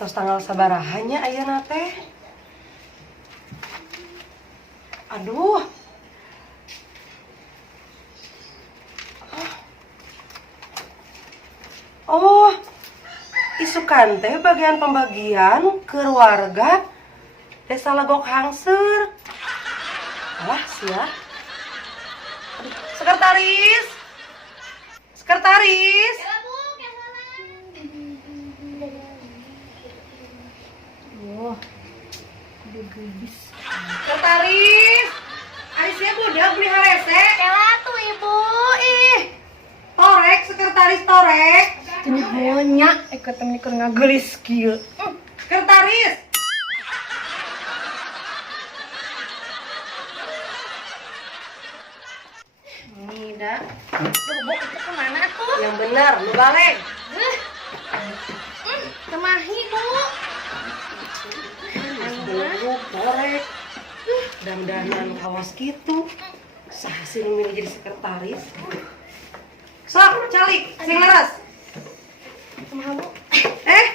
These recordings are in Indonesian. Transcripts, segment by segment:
Terus tanggal sabarahannya ayeuna teh? Aduh. Oh, isukan teh bagian pembagian keluarga Desa Legok Hangser. Alah sia. Aduh, sekretaris. Sekretaris. Oh, udah gelis. Sekretaris. Arisnya budak beli harese. Kela tuh ibu, ih. Torek, sekretaris torek. Cenah monya, temen keur ngagelis kieu. Sekretaris. Nida. Duh, Bu, itu kemana tuh? Yang benar, lu balik. Kemahi, Bu. Beluk, torek. Dandanan kawas gitu. Saha sih nu milih jadi sekretaris? Sok, calik, sing leres. Kumaha, Bu? Eh,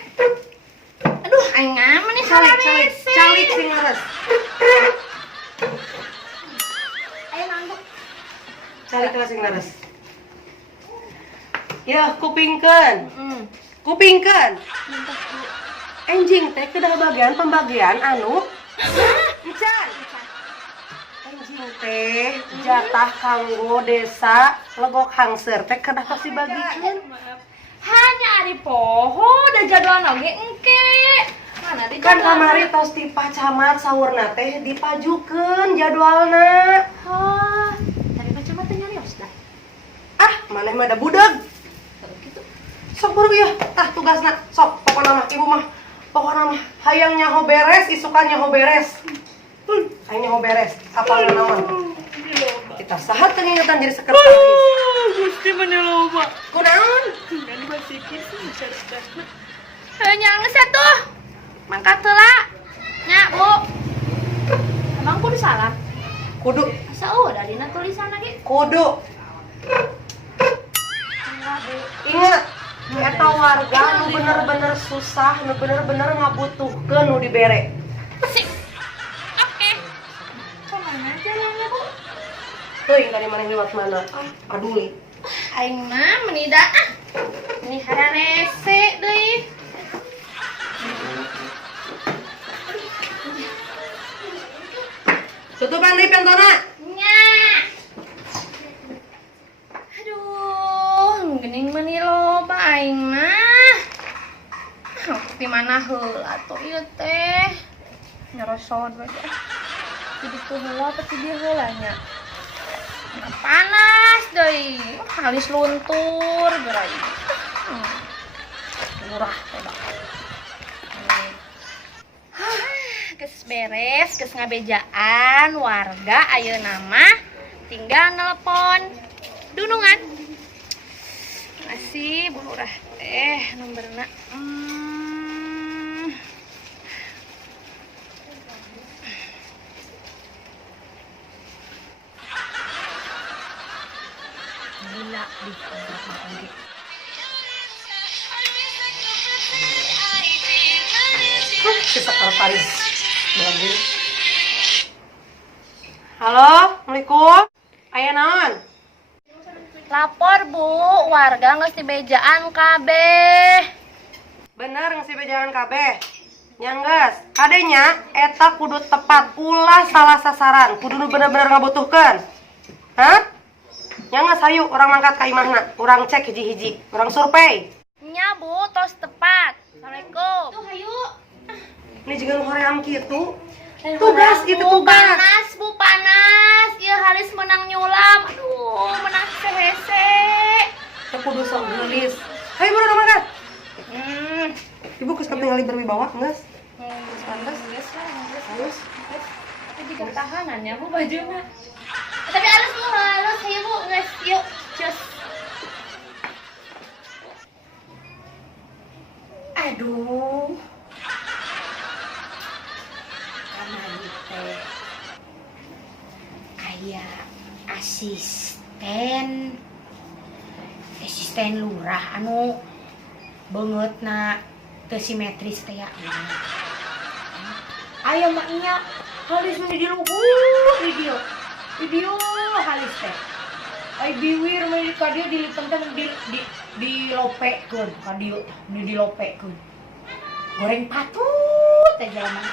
Aduh, aing ngaman nih calik, salah calik, rese. calik sing leres. Ayo nangkep. Calik lah sing leres. Ya, kupingkeun. Heeh. Kupingkeun. Bentar, Bu. Enjing teh kedah bagian pembagian anu encan. Enjing teh jatah kanggo desa Legok Hangser teh kedah pasti bagikeun. Maaf. Hanya ari poho da jadwal oge engke. Mana di Kan jadwal? kamari tos ti pacamat saurna teh dipajukeun jadwalna. Hah, tadi pacamat teh nyarios dah. Ah, maneh mah da budeg. Terus gitu. Sok buru ieu, tah tugasna. Sok pokona mah ibu mah pokona mah hayang nyaho beres, isukan nyaho beres. Hayang nyaho beres. Apal naon? Kita saha teu ngingetan jadi sekretaris. Gusti mana loba. Kunaon? Kan basikin sih cerdas. Nyanges atuh. Mangkat heula. Nya, Bu. Emang kudu salah. Kudu, Asa udah dina tulisan lagi. kudu. Enggak, Bu. Ingat, eta warga nu bener-bener susah, nu bener-bener ngabutuhkeun nu dibere. Sip. Oke. Kemana jalannya, Bu? Teuing tadi maneh lewat mana? Aduli. Aing mah menida ah. Ini hara rese deui. Tutupan deui pentona. Nya. Aduh, geuning meuni loba aing mah. Di mana heula atuh ieu teh? Nyerosot bae. Jadi tuh heula apa di heula nya? Nah, panas deui. Halis luntur gerai. Murah coba. Geus beres, geus ngabejaan warga ayeuna mah tinggal nelpon dunungan. Masih Bu Lurah teh nomorna. Gila di berapa oge. Si sekretaris. Bagus. Halo, Assalamualaikum. Aya naon? Lapor Bu, warga geus dibejaan kabeh. Bener ngasi bejangan kabeh. Nyangges, kadenya eta kudu tepat ulah salah sasaran, kudu nu bener-bener ngabutuhkeun. Hah? Nyangges hayu urang mangkat ka imahna, urang cek hiji-hiji, urang survei. Nya Bu, tos tepat. Assalamualaikum. Tuh hayu. Ini juga nu hoream kitu. Tugas itu tugas. Panas Bu, panas. Ieu halis menang nyulam. Aduh, menang sehese. Teu kudu sok geulis. Hayu buru urang mangkat. Ibu geus katingali berwibawa geus. Pantes geus lah, geus. Halus. Tapi juga tahanan ya Bu bajunya. Tapi halus Bu, halus. Hayu Bu, geus. Yuk, cus. Aduh. Kamari teh aya asisten lurah anu beungeutna teu simetris teh ya. Aya mah nya halis mah di luhur video halis teh. Ai biwir mah ka dieu dilipeng teh di lopekeun ka dieu dilopekeun. Goreng patut teh jelema.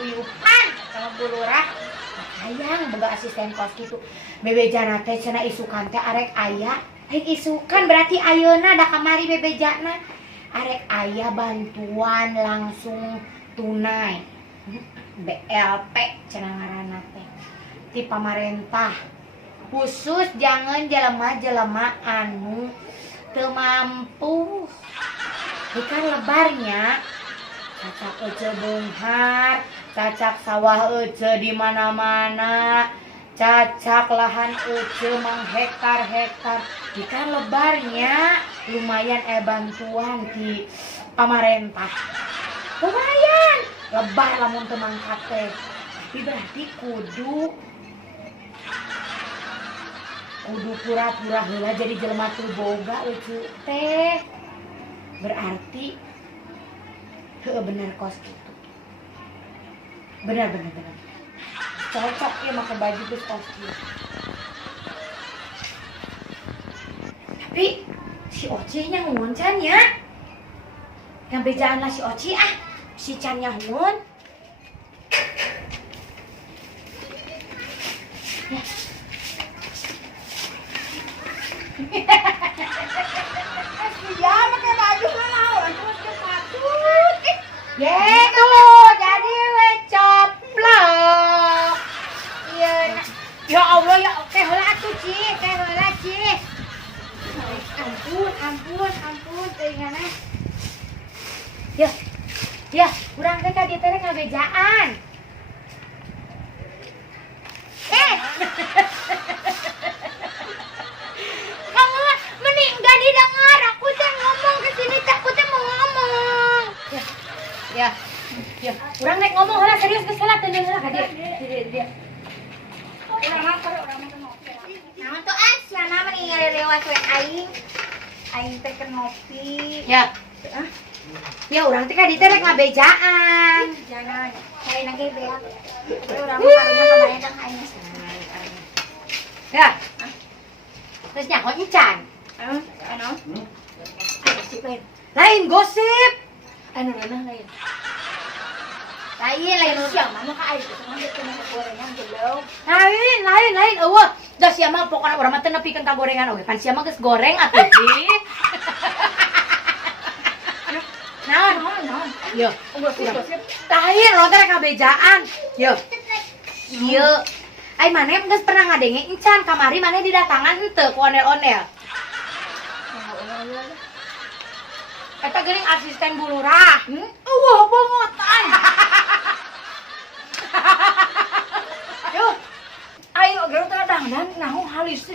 Uyupan sama bulurah. Hayang boga asisten kos kitu. Bebejana teh cenah isukan teh arek aya. Rek isukan berarti ayeuna da kamari bebejana. Arek aya bantuan langsung tunai. BLT cenah ngaranna teh. Ti pamarentah. Khusus jangan jelema-jelema anu teu mampu. Ikan lebarnya cacak ece beunghar, cacak sawah ece di mana-mana, cacak lahan ece menghektar-hektar. Ikan lebarnya lumayan bantuan di pamarentah. Lumayan lebar lamun teu mangkat teh. Tapi berarti kudu pura-pura heula jadi jelema teu boga eueuh teh. Berarti bener kos gitu. Bener. Cocok ya pakai baju terus kos gitu. Tapi si Oci nya ngomong can ya. Yang bejaan lah si Oci si Can nya ngomong. Ya, pakai baju lah, terus patut. Gitu, jadi we coplok. Iya, ya Allah ya, teh heula atuh Ci, teh heula Ci. Ampun, teh ngana. Ya, urang teh ka dieu teh ngabejaan. Kamu mending gak didengar, aku teh ngomong ke sini, aku teh mau ngomong. Ya, urang rek ngomong heula serius geus heula teu heula ka dieu. Urang mah ngopi. Naon tuh siana mah ningali lewat we aing teh keur ngopi. Ya. Ya urang teh ka dieu teh rek ngabejaan. Jangan, saya lagi beak. Urang mah karunya kabayang teh aing. Ya. Terus nyakot encan. Anu? Gosip lain gosip. Anu lain. Lain siapa mah ka aing teh mah teu gorengan belum. Lain eueuh. Da sia mah pokona urang mah teu nepikeun ka gorengan oge. Pan sia mah geus goreng atuh Ci. Naon? Yo, gosip. Lain lo teh rek ngabejaan. Yo. Ai maneh geus pernah ngadenge encan kamari maneh didatangan henteu ku ondel-ondel. Eta geuning asisten bulurah. Eueuh bongotan. Yo. Ayo geus teh dangdan naon halis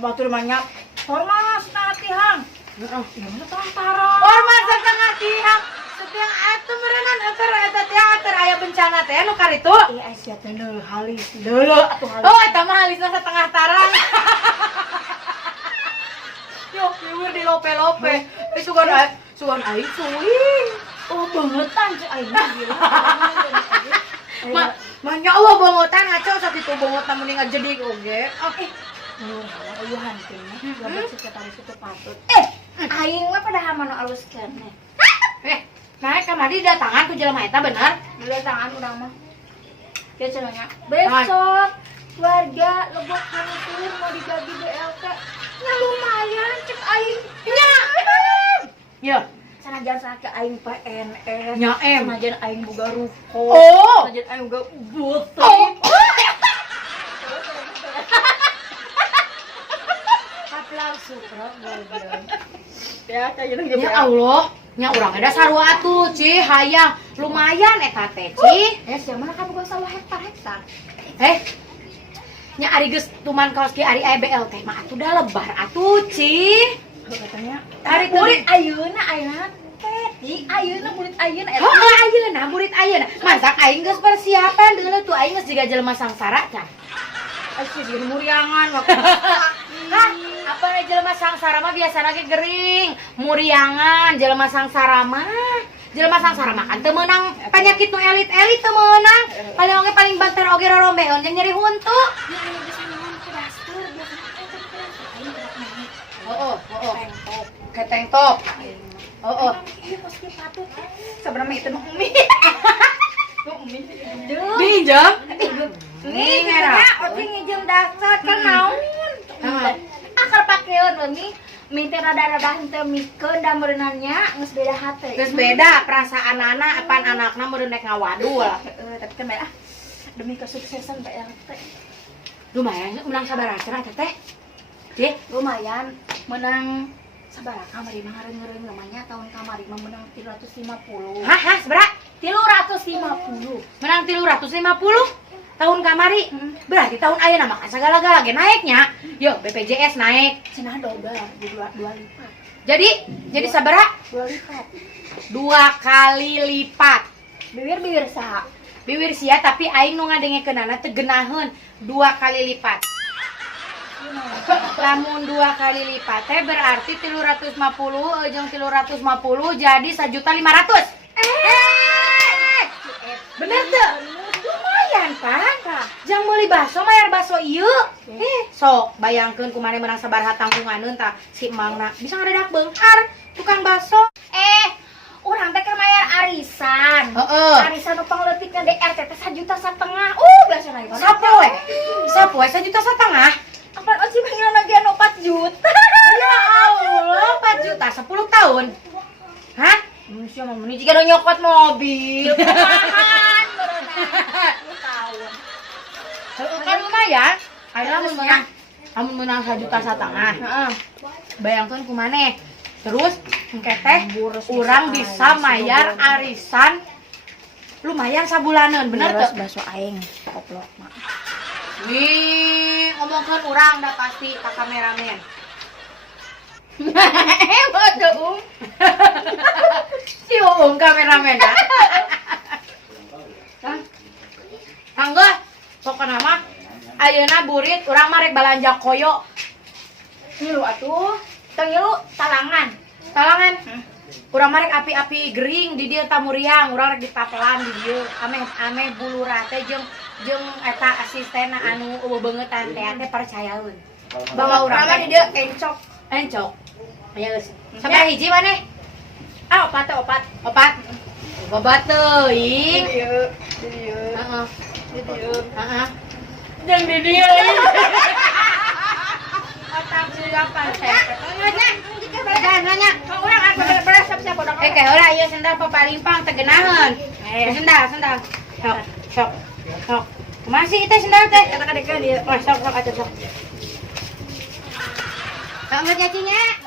batur banyak. Hormat setengah tihang. Heeh, ya tara. Hormat setengah tihang. Setiang atuh merenang eta teater aya bencana teh anu karitu. Iya sia teh halis. Deuleu atuh halis. Oh eta mah halisna setengah tarang. Yo, liwir di lope-lope. Sugan aing cuing. Oh, bangetan cek aing gila. Manya eueuh bangetan ngaco sakitu banget mun ngajedik oge. Eueuh hantingna. Lamun sekretaris itu patut. Aing mah padahal manu aluskeun. Naik kamari datangan ku jelema eta bener? Datangan urang mah. Ya cenanya. Besok warga Lebok Hantur mau dibagi BLT. Ya lumayan cek aing. Ya. Sanajan ke aing PNS. Nya sanajan aing boga ruko. Sanajan aing boga butik. Aplaus supra goblok. Ya Allah. Nya urang ada sarua atuh Ci, hayang lumayan eta teh Ci. Sia mah kan boga sawah hektar-hektar. Nya ari geus tuman kaos ki ari aya BLT mah atuh da lebar atuh Ci. Katanya ari murid ayeuna teh. Ayeuna murid ayeuna eta. Murid ayeuna. Masak aing geus persiapan deuleu tuh aing geus jiga jelema sangsara can. Asih di muriangan waktu. Hah? Apa nih jelema sangsara mah biasa lagi gering, muriangan jelema sangsara mah. Jelema sangsara mah kan teu meunang penyakit nu elit-elit teu meunang. Paling oge paling banter oge rorombeon jeung nyeri huntu. Keteng top. Oh. Iya pasti patut. Sebenarnya itu nu umi. Binjam. Nih cenah oke ngejem dasar kan naon. Akal pakeun umi. Minta rada-rada henteu mikeun da meureunannya geus beda hate. Geus beda perasaan anak apan anakna meureun nek ngawadul. Tapi kan bae demi kesuksesan Pak RT. Lumayan menang sabaraha teh. Cih, Lumayan menang sabaraha kamari mah ngareun namanya tahun kamari mah menang 350. hah sabaraha? 350. Menang 350 tahun kamari. Berarti tahun ayeuna mah kan sagala-gala ge naeknya. Yo, BPJS naik. Cenah dobel di dua lipat. Jadi sabaraha? 2 lipat. 2 kali lipat. Bibir saha? Biwir sia tapi aing nu ngadengekeunana teu geunaheun 2 kali lipat. Lamun 2 kali lipat teh berarti 350 jeung 350 jadi 1.500.000. Bener teu? Lumayan Pak. Jang meuli baso mayar baso ieu. Sok bayangkeun kumaneh menang sabaraha tanggunganeun tah si emangna bisa ngadadak beunghar tukang baso. Urang teh keur mayar arisan. Heeh. Arisan nu pangleutikna DRT teh 1,5 juta. Biasana ieu. Sapoe 1,5 juta. Apaan sih panggilan lagi anu 4 juta? Ya Allah, 4 juta 10 tahun. Hah? Manusia mah meni jika nyokot mobil. Kumahan berenang 10 tahun. Kan lumayan. Amun menang 1,5 juta. Heeh. Bayangkeun kumaneh. Terus engke teh urang bisa mayar arisan lumayan sabulaneun, bener teu? Baso aing koplok mah. Wih, ngomongkeun urang da pasti ka kameramen. Betul. Si kameramen da. Tangga, sok nama ayeuna burit urang mah rek balanja koyo. Ngilu atuh. Teu ngilu talangan. Talangan. Urang mah rek api-api gering di dieu tamuriang, urang rek ditapelan di dieu. Ame bulura teh jeung eta asistena anu beungetan teh percayaeun. Bawa urang mah di dieu encok. Aya geus. Sabaraha hiji maneh? Opat. Obat teuing. Di dieu. Heeh. Di dieu. Heeh. Jeung di dieu. Otak siapa teh? Nanya. Urang aku beres siap-siap udah. Kayak heula ieu sendal papalimpang teh geunaheun. Sendal. Sok. Masih itu sendal teh. Kata-kata dia. Sok atuh sok. Selamat nyacinya.